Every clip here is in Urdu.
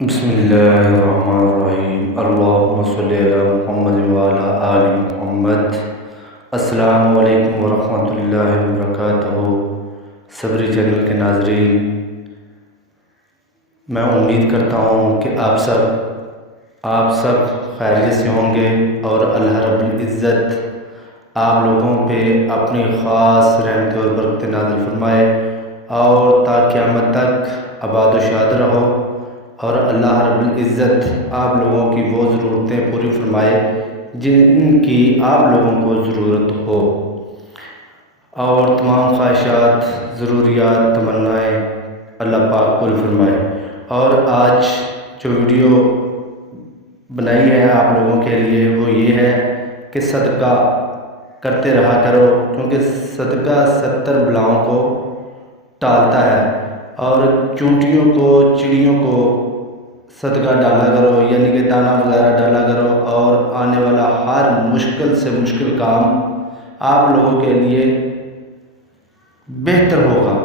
بسم اللہ الرحمن الرحیم اللہم صلی علی محمد وعلی آل محمد۔ السلام علیکم ورحمۃ اللہ وبرکاتہ۔ صبری چینل کے ناظرین، میں امید کرتا ہوں کہ آپ سب خیریت سے ہوں گے اور اللہ رب العزت آپ لوگوں پہ اپنی خاص رحمت اور برکت نازل فرمائے اور تا قیامت تک آباد و شاد رہو، اور اللہ رب العزت آپ لوگوں کی وہ ضرورتیں پوری فرمائے جن کی آپ لوگوں کو ضرورت ہو، اور تمام خواہشات، ضروریات، تمنائیں اللہ پاک پوری فرمائے۔ اور آج جو ویڈیو بنائی ہے آپ لوگوں کے لیے وہ یہ ہے کہ صدقہ کرتے رہا کرو، کیونکہ صدقہ 70 بلاؤں کو ٹالتا ہے، اور چونٹیوں کو، چڑیوں کو صدقہ ڈالا کرو، یعنی کہ دانہ وغیرہ ڈالا کرو، اور آنے والا ہر مشکل سے مشکل کام آپ لوگوں کے لیے بہتر ہوگا۔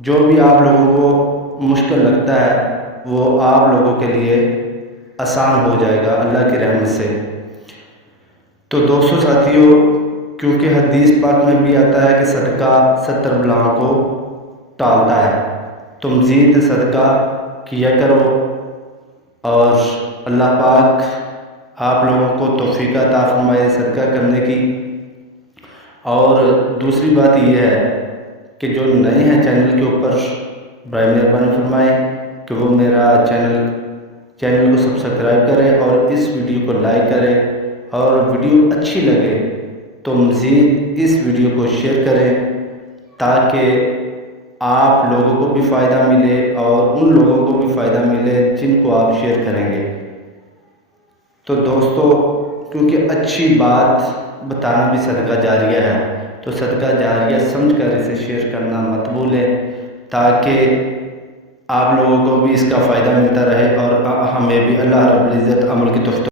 جو بھی آپ لوگوں کو مشکل لگتا ہے وہ آپ لوگوں کے لیے آسان ہو جائے گا اللہ کی رحمت سے۔ تو دوستو، ساتھیو، کیونکہ حدیث پاک میں بھی آتا ہے کہ صدقہ 70 بلاؤں کو ٹالتا ہے، تو مزید صدقہ کیا کرو، اور اللہ پاک آپ لوگوں کو توفیق عطا فرمائے صدقہ کرنے کی۔ اور دوسری بات یہ ہے کہ جو نئے ہیں چینل کے اوپر، برائے مہربانی فرمائیں کہ وہ میرا چینل کو سبسکرائب کریں اور اس ویڈیو کو لائک کریں، اور ویڈیو اچھی لگے تو مزید اس ویڈیو کو شیئر کریں تاکہ آپ لوگوں کو بھی فائدہ ملے اور ان لوگوں کو بھی فائدہ ملے جن کو آپ شیئر کریں گے۔ تو دوستو، کیونکہ اچھی بات بتانا بھی صدقہ جاریہ ہے، تو صدقہ جاریہ سمجھ کر اسے شیئر کرنا مت بھولیں تاکہ آپ لوگوں کو بھی اس کا فائدہ ملتا رہے اور ہمیں بھی اللہ رب العزت عمل کی توفیق